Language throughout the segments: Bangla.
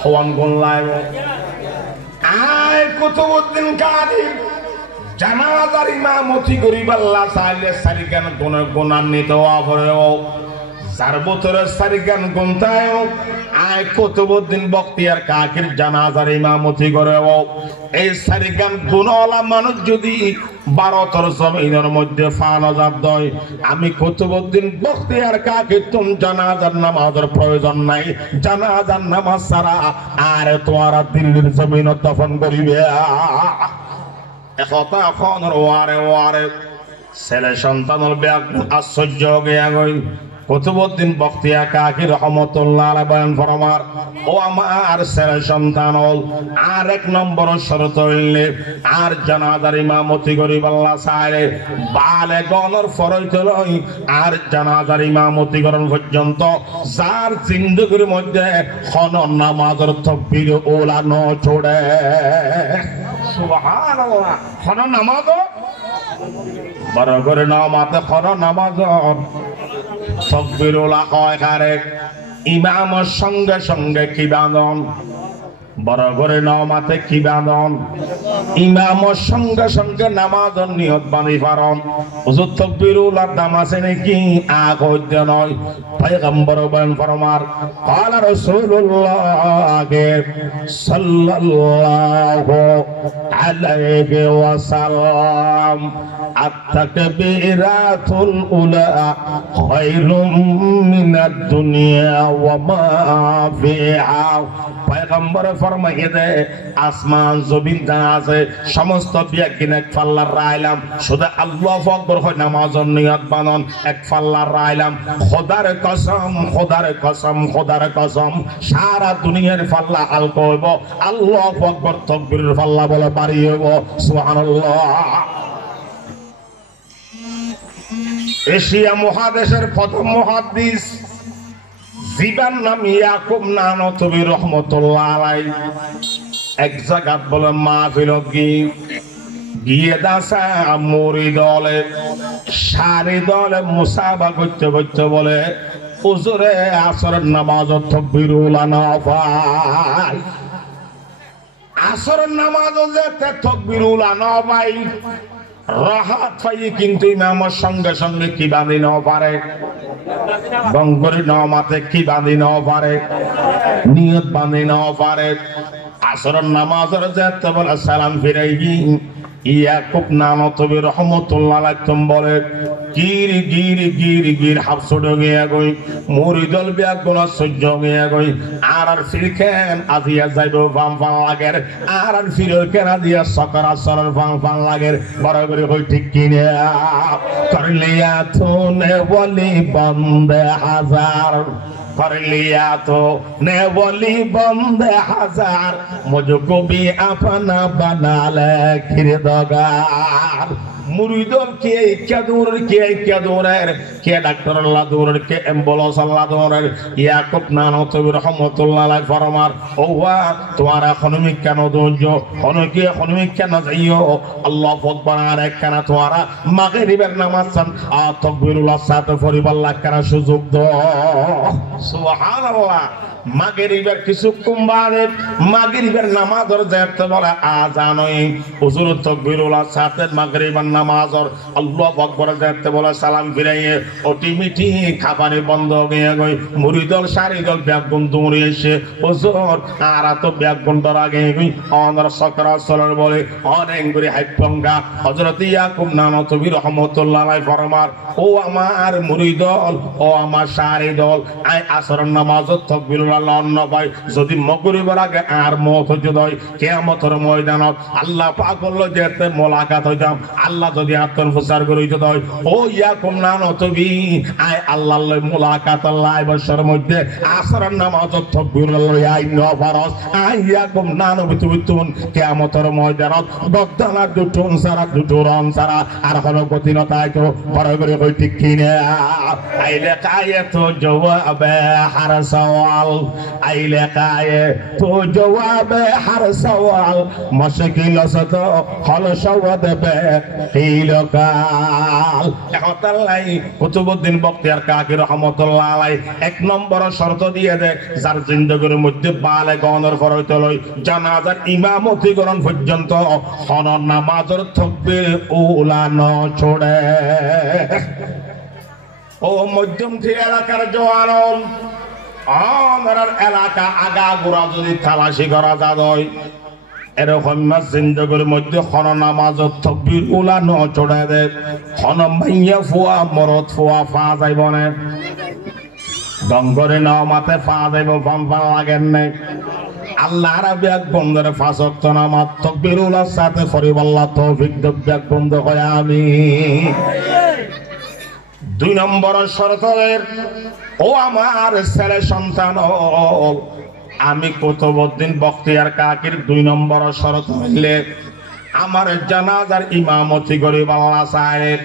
হওয়ান গুণ লাইব আয় কুতুবউদ্দিন কারি জানাজার ইমামতি করিব আল্লাহ চাইলে সারিগান গুণান্বিত হওয়া পরেও যার বছরের সারিগান গুনতায় আয় কুতুবউদ্দিন বখতিয়ার কাকির জানাজার ইমামতি করেও এই সারিগান গুণওয়ালা মানুষ যদি 12তর জমিনের মধ্যে ফানজাব দেয় আমি কুতুবউদ্দিন বখতিয়ার কাকির তুম জানাজার নামাজের প্রয়োজন নাই জানাজার নামাজ ছাড়া আর তোমরা দিল্লির জমিন দফন করিবে একতা এখন ওয়ারে ছেলে সন্তানের ব্যাগ আশ্চর্য গিয়া গই কুতুবউদ্দিন বখতিয়ার কাকি রহমতুল্লাহ আলাইহি বয়ান ফরমার ও আমার ছেলে সন্তান হল আর এক নম্বর শর্ত হইলে আর জানাজার ইমামতি করিব আল্লাহ চাইলে বালেগনের ফরজ লই আর জানাজার ইমামতি করণ পর্যন্ত যার জিন্দেগির মধ্যে খন নামাজের তাকবীর ওলা ন ছোড়ে সুবহানাল্লাহ খন নামাজ বড় করে নামাতে খন নামাজ তাকবীরুল্লাহ হয় কারে ইমামের সঙ্গে সঙ্গে কি বাঁধন বড় করে নামাতে কি বাঁধন ইমামের সঙ্গে সঙ্গে নামাজের নিয়ত বাঁধি পারন হুজুর তাকবীরুল্লাহ দাম আছে নাকি আগত নয় পয়গম্বর বয়ান ফরমার قال رسول الله صلى الله عليه وسلم التكبيرات الأولى خير من الدنيا وما فيها পয়গম্বর ফরমাইয়ে দে আসমান জমিন যা আছে সমস্ত বিয়াকিন এক ফাল্লার রাইলাম শুধু আল্লাহু আকবার হয় নামাজের নিয়ত বানান এক ফাল্লার রাইলাম খোদার কসম খোদার কসম খোদার কসম সারা দুনিয়ার ফাল্লা হালকা হইব আল্লাহু আকবার তাকবীরের ফাল্লা বলে পারি হইব সুবহানাল্লাহ এশিয়া মহাদেশের প্রথম মুহাদ্দিস জিবান নাম ইয়াকুব নানতবী রহমতুল্লাহ আলাইহি এক জায়গাত বলে মাহফিল গিয়ে দাসা মুরি দলে সারি দলে মুসাবা করতে করতে বলে হুজুরে আসরের নামাজ তাকবীরুল আনফাল আসরের নামাজ যেতে তাকবীরুল আনফাল রাহাত পাই কিন্তু ইমামের সঙ্গে সঙ্গে কি বাঁধি নাও পারে গঙ্গরি নামাতে কি বাঁধি নাও পারে নিয়ত বাঁধি নাও পারে আসরের নামাজের যেতে বলে সালাম ফিরাইবি ইয়াকুব নানতবী রহমতুল্লাহ আলাইহি বলে গির গির গির গির হাফসুড গিয়া গই মুরিদল বিয়াক গোনা সহ্য গিয়া গই আর ফিরকেন আজিয়া যাইব ফাম ফাম লাগের আর ফিরকেন আজিয়া সকার আসরের ফাম ফাম লাগের বড় করে কই ঠিক কিনে করলিয়া তুনে বলি বন্দে হাজার कर लिया तो ने बोली बंदे हजार मुझको भी अपना बना ले किरदगार मुरीदों के क्या दूर है क्या डॉक्टर अल्लाह दूर के एम्बुलेंस अल्लाह दूर है याकूब नानतबी रहमतुल्लाह अलैहि फरमार ओ वाह तुम्हारा खनुमी क्या न दो जो खनुमी क्या न जाइयो अल्लाह अकबर आरे क्या तुम्हारा मागरिबेर नामाज सन आ तकबीरुल्लाह साथ फरिबल्लाह करा सुजुग दो सुबहानाल्लाह মাগরিবের কিছুক্ষণ বাদে মাগরিবের নামাজের যেতে বলে আজানই হুজুর তাকবীরুল্লাহ সাথে মাগরিবের নামাজের আল্লাহু আকবার যেতে বলে সালাম ফিরাইয়ে অটিমিটি খাবারে বন্ধ হয়ে গই মুরিদল সারিদল ব্যাগুন দৌড়ে এসে হুজুর আর তো ব্যাগুন ধরা গই অনর সকরা সরল বলে অনেক করে হাইপঙ্গা হযরত ইয়াকুব নানতবী রাহমাতুল্লাহ আলাইহি ফরমার ও আমার মুরিদল ও আমার সারিদল আই আসরের নামাজত তাকবীরুল্লাহ যদি মাগরিবের আগে আর মওত হয় কিয়ামতের ময়দানত আল্লাহ পাক বলল যেতে মোলাকাত হইতাম আল্লাহ যদি আত্মর প্রচার করে হয় ও ইয়াকুম নানতবী আয় আল্লাহর লই মোলাকাত আল্লাহ বছরের মধ্যে আসরের নামাজ তাকবীরুল্লাহ আই নফরজ আয় ইয়াকুম নানবী তুন কিয়ামতের ময়দানত গদ্দানা দুটুন সারা দুটুরন সারা আর কোনো গতি নতাই তো বড় করে কই ঠিক কিনা আইলে কায়ে তো জবাবে হার সওয়াল आइले काये तो जवाब हर सवाल मुश्किल से तो हल शवद बे এই লোকাল একতাল্লাই কুতুবউদ্দিন বখতিয়ার কাকি রহমাতুল্লাহ আলাইহি এক নম্বর শর্ত দিয়ে দেয় যার জিন্দেগির মধ্যে বালেগনের পর হইতে লই জানাজার ইমামতি করণ পর্যন্ত হন নামাজের তাকবীর উলা ন ছোড়ে। ও মধ্যমটি এলাকার জওয়ান আমার এলাকা আগা গোড়া যদি তালাশি করা যায় এরকম জিন্দগির মধ্যে খন নামাজত তাকবীর উলা ন চড়ায় দে খন মাইয়া ফুয়া মরদ ফুয়া পা যাইব না ডঙ্গরে নাও মাতে পা যাইব পাম্পা লাগেন নাই আল্লাহ রাব্বি এক বন্দরে পাঁচ ওয়াক্ত নামাজ তাকবীর উলার সাথে ফরিবাল্লাহ তৌফিক দেব বন্ধ হয় আমিন। দুই নম্বর শর্তের ও আমার ছেলে সন্তান আমি কুতুবউদ্দিন বখতিয়ার কাকির দুই নম্বর শরত হইলে আমার জানাজার ইমামতি করিব আল্লাহ সাহেব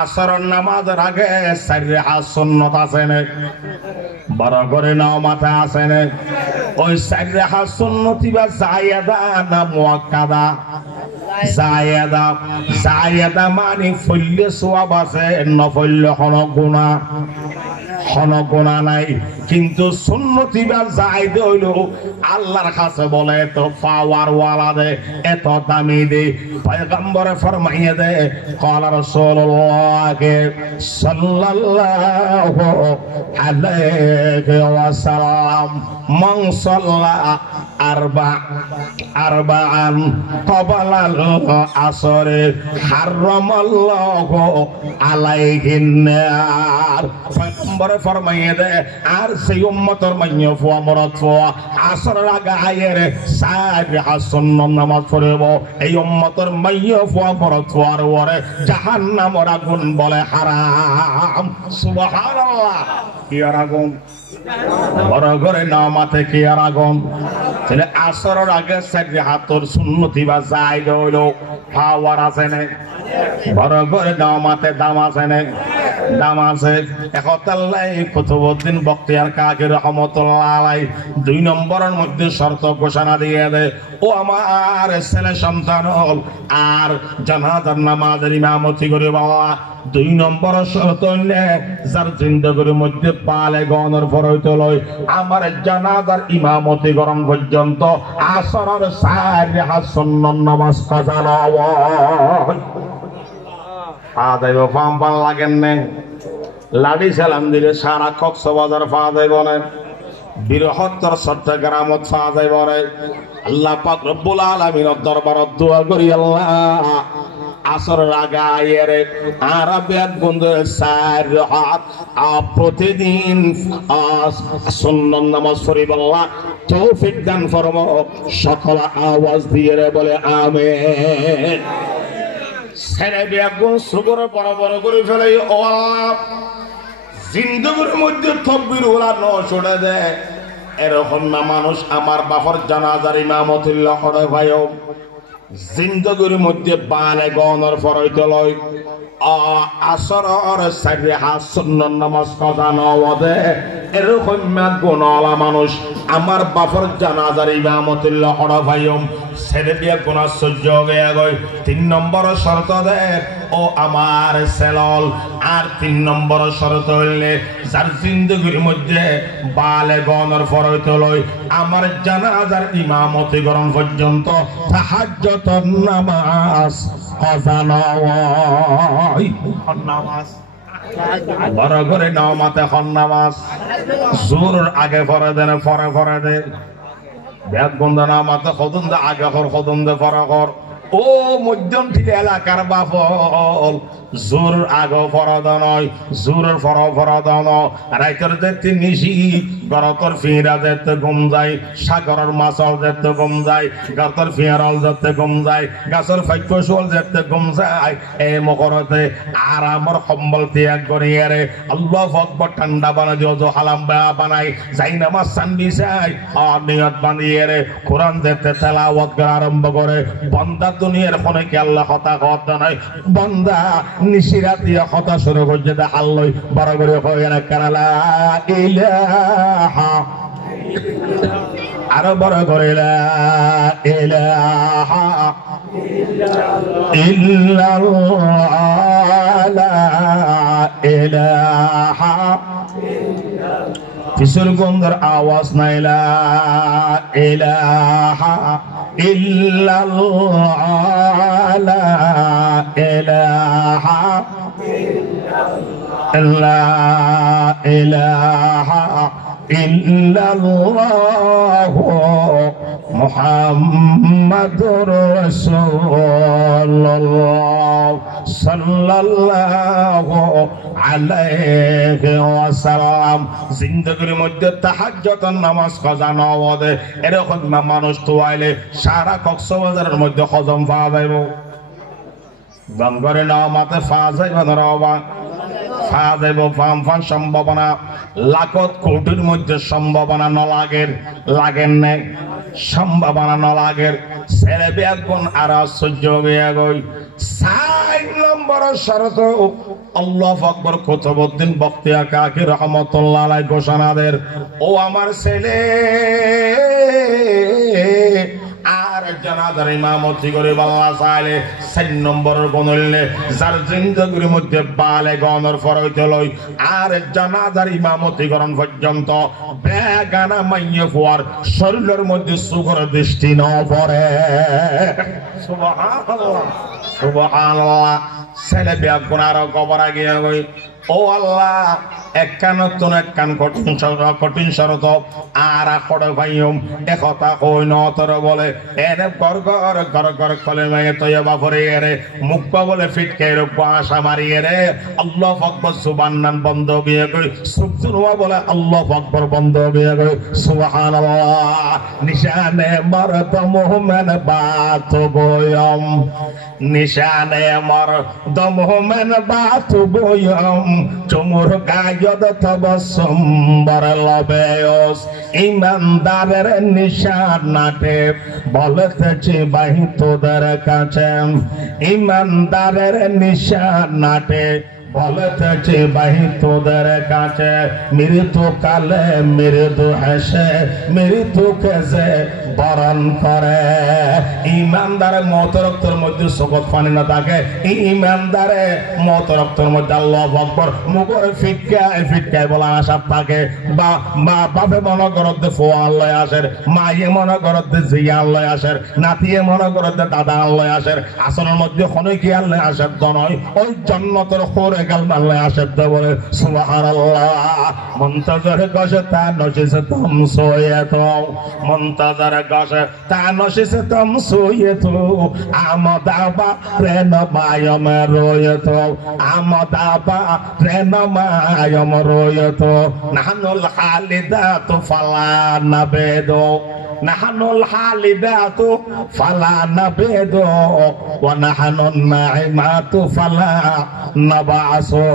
আসরের নামাজের আগে চারি হাত সুন্নত আছে না বড় করে নাও মাথা আছে না ওই চারি হাত সুন্নতি বা জায়েদা না মুআক্কাদা জায়েদা জায়েদা মানে ফইলে সওয়াব আছে নফইলে হন গুনাহ নাই কিন্তু সুন্নতি বা জায়েদ হইল আল্লাহর কাছে বলে এত পাওয়ার ওয়ালা দে এত দামি দে পয়গম্বরে ফরমাইয়ে দে قال رسول الله صلى الله عليه وسلم من صلى أربعا قبل العصر حرم الله عليه النار পয়গম্বরে ফরমাইয়ে দে আর সেই উম্মতের মাইয়া ফুয়া মরদ ফুয়া আসরের আগে আয়ের চার সুন্নত নামাজ পড়ব এই উম্মতের মাইয়া ফুয়া মরদ ফুয়ার ওরে জাহান্নামের আগুন বলে হারাম। সুবহানাল্লাহ কি আর আগুন বড় করে নামাতে কি আর আগুন তাহলে আসরের আগে চার হাতর সুন্নতি বা জায়েদ হইল পাওয়ার আছে না বড় করে নামাতে দাম আছে না দাম আছে একতাল্লাই কুতুবউদ্দিন বখতিয়ার কাকি রহমাতুল্লাহ আলাইহি দুই নম্বরের মধ্যে শর্ত ঘোষণা দিয়ে দেয় ও আমার ছেলে সন্তান আর জানাজার নামাজের ইমামতি করে বাবা দুই নম্বর শর্ত হইলে যার জিন্দেগির মধ্যে বালেগনের পর হইতে লয় আমার জানাজার ইমামতি করণ পর্যন্ত আসরের চারি হাত সুন্নত নামাজ কাজা নয় পা দেব পাম্পান লাগেন না লাড়ি সালাম দিলে সারা কক্সবাজার পা দেব না বৃহত্তর চট্টগ্রামত পা দেব না আল্লাহ পাক রব্বুল আলামিনের দরবারত দোয়া করি আল্লাহ আসরের আগে আয়ের আরবিয়াত বন্ধু চার হাত প্রতিদিন সুন্নত নামাজ পড়িব আল্লাহ তৌফিক দান ফরমাও সকল আওয়াজ দিয়ে বলে আমিন। ছেলে বেগুন সুগর বড় বড় করে ফেলে ও আল্লাহ জিন্দগির মধ্যে তাকবীর ওলা ন ছড়ে দেয় এরকম না মানুষ আমার বাপর জানাজার ইমামতিল্লাহ করে ভাইও জিন্দগির মধ্যে বালেগনের পর হইতে লয় আসরের চারি হাত সুন্নত নামাজ কাজা নওয়াদে এরকম গুণওয়ালা মানুষ আমার বাপর জানাজার ইমামতিল্লাহ করে ভাইও ছেড়ে দিয়ে গুনাহ সহ্য হয়ে গয় তিন নম্বর শর্ত দেয় ও আমার সেলল আর তিন নম্বর শর্ত হইলে যার জিন্দগির মধ্যে বালেগনের পর হইতে লয় আমার জানাজার ইমামতি গ্রহণ পর্যন্ত তাহাজ্জুদের নামাজ কাজা নয় নামাজ বড় করে নামাতে হন নামাজ জোহরের আগে পড়ে দেন পরে দে ব্যাগ বন্ধ নামাতে খদম দে আগে কর খদম দে পরে কর ও মধ্যম ঠিক এলাকার বাপল জোর আগে ফরদ নয় জোরের ফরদ রাইতের দেখতে নিশি গরতর ফিরা দেখতে ঘুম যায় সাগরের মাছল দেখতে ঘুম যায় গাতর ফিয়ারল দেখতে ঘুম যায় গাছের ফাইকশল দেখতে ঘুম যায় এই মকরতে আরামর কম্বল ত্যাগ করিয়ে রে আল্লাহু আকবার ঠান্ডা বানা দিও তো হালাম বানাই যাই নামাজ সান্দি চাই আর নিয়ত বানিয়ে রে কোরআন দেখতে তেলাওয়াত করা আরম্ভ করে বান্দা দুনিয়ার কোনে কি আল্লাহ কথা নাই বান্দা নিশিরাতিয়া কথা শুরু করছে দা আল্লাহ বড় করে কয় না কালা ইলাহা আরো বড় করে লা ইলাহা ইল্লাল্লাহ লা ইলাহা কিসের গন্ধর আওয়াজ নাই লা ইলাহা ইল্লাল্লাহ লা ইলাহা লা ইলাহা ইল্লাল্লাহ মুহাম্মাদুর রাসূলুল্লাহ সাল্লাল্লাহু আলাইহি ওয়াসাল্লাম। জিন্দেগির মধ্যে তাহাজ্জুদের নামাজ কাজা না হবে এরকম মানুষ তো আইলে সারা কক্সবাজারের মধ্যে হজম পাওয়া যাইব, গঙ্গরে নামাতে পাওয়া যাইব না রবা পাওয়া যাইব। ফান সম্ভাবনা লাখত কোটির মধ্যে সম্ভাবনা ন লাগেন নাই সম্ভাবনা ন লাগের ছেলে বেগুন আর সহ্য হয়ে গই। 4 নম্বর শরত আল্লাহু আকবার কুতুবউদ্দিন বখতিয়ার কাকি রহমাতুল্লাহ আলাইহি ঘোষণা দেন, ও আমার ছেলে আর জানাজার ইমামতি করে আল্লাহ চাইলে 4 নম্বরের গণলে যার জিন্দেগির মধ্যে বালে গণর ফরইতে লই আর জানাজার ইমামতি করণ পর্যন্ত বেগানা মাইয়ে ফুয়ার শরীরের মধ্যে সুগর দৃষ্টি ন পড়ে। সুবহানাল্লাহ সুবহানাল্লাহ। ছেলে বেগুন আর কবর গিয়ে গই, ও আল্লাহ একখান কঠিন শরত আর ভাইম একথা কই নতর বলে এনে গর গর গর গর কলে মায়ে তৈবা পরে এরে মুখ বলে ফিটকে আশা মারিয়ে রে আল্লাহু আকবার সুবহানান বন্ধ গিয়ে গই সুবহানাল্লাহ বলে আল্লাহু আকবার বন্ধ গিয়ে গই সুবহানাল্লাহ। নিশানে মরদ মুহমেন বাত গোয়ম নিশানে মরদ মুহমেন বাত গোয়ম চুমুর গায়দ তবসম বরলবেয়স ইমানদারের নিশান নাটে বলতেছি বাহি তোদের কাছে ইমানদারের নিশান নাটে বলতেছি বাহি তোদের কাছে মৃত্যু কালে মৃত্যু হেসে মৃত্যু কেসে বরণ করে। ইমানদারের মত রক্তের মধ্যে শপথ পানি না থাকে, ইমানদারে মত রক্তের মধ্যে আল্লাহু আকবার মুখের ফিটকায় বলা আশা থাকে। বা বাপে মনে করতে ফোয়া আল্লাহ আসের, মায়ে মনে করতে জিয়া আল্লাহ আসের, নাতিয়ে মনে করতে দাদা আল্লাহ আসের, আসনের মধ্যে খনে কি আল্লাহ আসের দনয় ওই জন্নতের খোরে গাল মাল্লাহ আসের দে বলে সুবহানাল্লাহ। মুনতাজর গসে তা নশিসে তম সোয়ে তো মুনতাজর গসে তা নশিসে তম সোয়ে তো আমদাবা প্রেম মায়ম রোয়ে তো আমদাবা প্রেম মায়ম রোয়ে তো নাহনুল খালিদাতু ফালা নাবেদো নাহনুল খালিদাতু ফালা নাবেদো ওয়া নাহনুন নাইমাতু ফালা নাবাসো।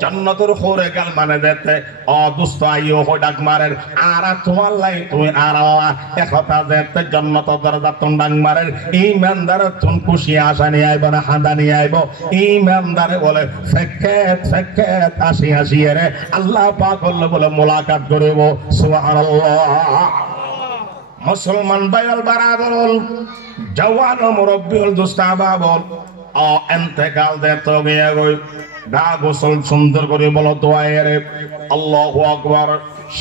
জান্নাতের খোরে গাল মানে দেতে ও দুস্ত আইও হো ডাক মারের আর তোমার লাই তুমি আর আল্লাহ একথা দেতে জান্নাতের দরজা তুন ডাক মারের ইমানদার তুন খুশি আশা নিয়ে আইব না হাঁদা নিয়ে আইব। ইমানদারে বলে ফেকেত আসি আসি রে আল্লাহ পাক বলে মোলাকাত করব সুবহানাল্লাহ। মুসলমান ভাইল বারাদর জওয়ান মুরব্বি দুস্তাবা বল ও ইন্তেকাল দে তো গিয়ে গই গা গোসল সুন্দর করে বলো দোয়ায়ে আল্লাহু আকবার।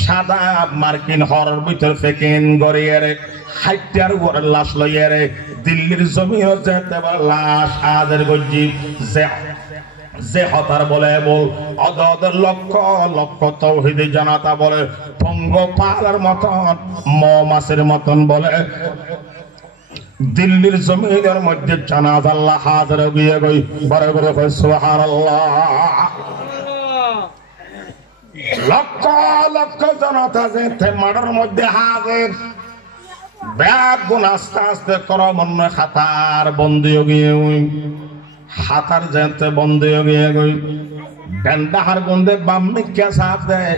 সাদা মার্কিন হরের ভিতর ফেকিন গড়িয়ে রে হাইটার উপরে লাশ লইয়ে রে দিল্লির জমিন যেতে লাশ আদের গজি যে হতার বলে বল অদদের লক্ষ লক্ষ তাওহীদি জানাতা বলে পঙ্গ পালার মতন মৌমাছির মতন বলে দিল্লির জমিনের মধ্যে জানাজা আল্লাহ হাজির গিয়ে গই বড় বড় কই সুবহানাল্লাহ। লক্ষ লক্ষ জনতা যেতে মাঠের মধ্যে হাজির বেগুন আস্তে আস্তে করমন্য খাতার বন্দি গিয়ে হাতার যেতে বন্দি গিয়ে গই ডান্ডাহার গন্ধে বাম্মি কেসার দেয়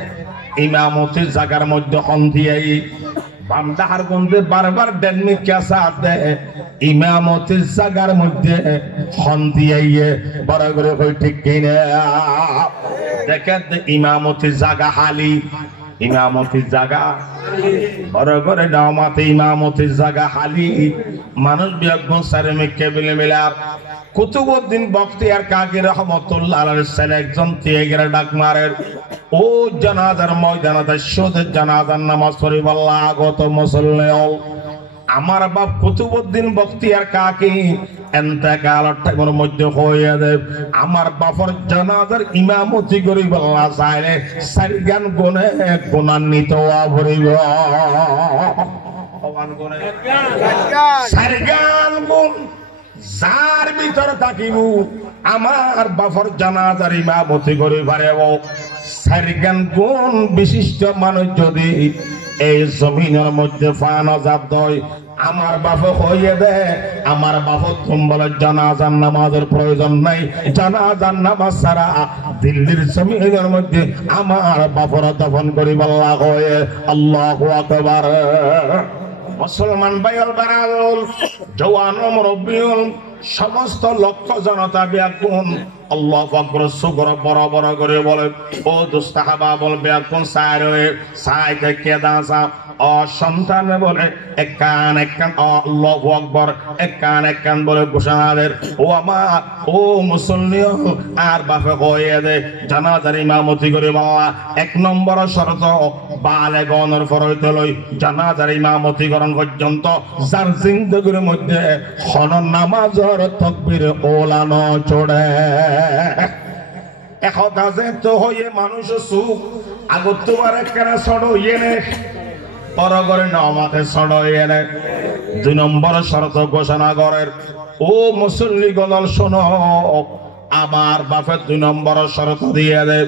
ইমামতির জায়গার মধ্যে হন্দিয়াই বামদাহার গন্ধে বারবার ডেনমি কেসার দেয় ইমামতির জায়গার মধ্যে হন্দিয়াইয়ে বড় করে কই ঠিক কিনা দেখেন ইমামতির জায়গা হালি ইমামতির জায়গা বড় করে নামাতে ইমামতির জায়গা খালি মানুষ বিয়গ্ন সারে মিকে বিলে মিলার কুতুবউদ্দিন বখতিয়ার কাকি রহমতুল্লাহ আলাইহির ছেলে একজন তিয়েগের ডাক মারের ও জানাজার ময়দানে শোদের জানাজার নামাজ পড়িব আল্লাহ আগত মুসল্লি আমার বাপ কুতুবউদ্দিন বখতিয়ার কাকি এন্তেকালের টাইমের মধ্যে হয়ে দেব আমার বাপর জানাজার ইমামতি করিব আল্লাহ চাইলে চারি গান গুনে গুণান্বিত ভরিব চারি গান গুণ যার ভিতরে থাকিব আমার বাপর জানাজার ইমামতি করি পারেব চারি গান গুণ বিশিষ্ট মানুষ যদি এই জমিনের মধ্যে ফানো জাত হয় আমার বাপ হইয়ে দে আমার বাপ বলে জানাজার নামাজের প্রয়োজন নাই জানাজার নামাজ ছাড়া দিল্লির জমিনের মধ্যে আমার বাপরা দফন করি বল্লা হয়ে আল্লাহু আকবার মুসলমান ভাইল বারাল জওয়ান মুরব্বিউল সমস্ত লক্ষ জনতা ব্যাকুল আল্লাহু আকবার সুগর বড় বড় করে বলে ও দুস্তাহাবা বল ব্যাকুল সাইরে সাইতে কেদাসা ও সন্তান বলে একান একান আল্লাহু আকবার একান একান বলে ঘোষণাদের ও আমার ও মুসল্লিও আর বাপে কইয়ে দে জানাজার ইমামতি করে বাবা এক নম্বর শর্ত বালেগনের ফরইতে লই জানাজার ইমামতি করণ পর্যন্ত যার জিন্দেগির মধ্যে হনন নামাজের তাকবীর ওলানো চড়ে একতা যে তো হয়ে মানুষ সুখ আগত তোমার একখানা ছড় ইয়ে পরগরে নামাতে ছড় ইয়ে দুই নম্বর শর্ত ঘোষণা করেন ও মুসল্লি গদল শোনো আমার বাপের দুই নম্বর শর্ত দিয়ে দে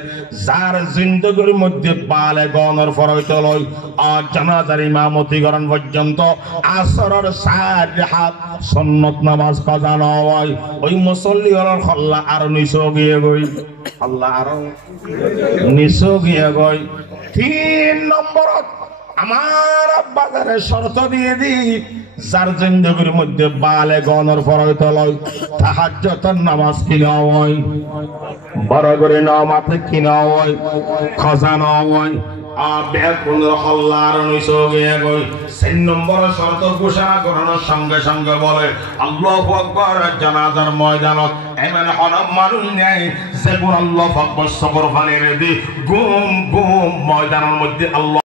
যার জিন্দগির মধ্যে বালেগনের ফরইতে লই আর জানাজার ইমামতি করণ পর্যন্ত আসরের 4 হাত সুন্নত নামাজ কাজা না হয় ওই মুসল্লি হলর আল্লাহ আর নিচে গিয়ে গই আল্লাহ আর নিচে গিয়ে গই 3 নম্বর আমার বাজারে শর্ত দিয়ে দি যার জিন্দগির মধ্যে বালেগনের ফরইতে লই তাহাজ্জুদের নামাজ কিনা হয় বড় করে নামাতে কিনা হয় খাজানা হয় সঙ্গে সঙ্গে বলে আল্লাহু আকবার জানাজার ময়দানত এমন হনম মানুষ নেই যে আল্লাহু আকবার সবর ফানের দি গুম গুম ময়দানের মধ্যে আল্লাহ